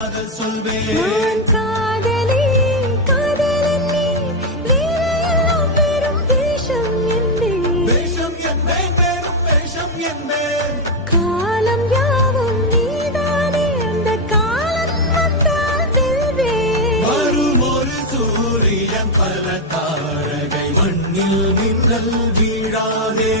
நான் காதலி காதலன் நீ வேலையெல்லாம் பெரும் வேஷம் என்பேன் காலம் யாவும் நீதானே அந்த காலம் வந்தால் வெல்வேன் வரும் ஒரு சூரியன் பல தாரகை மண்ணில் மின்னல் வீழாதே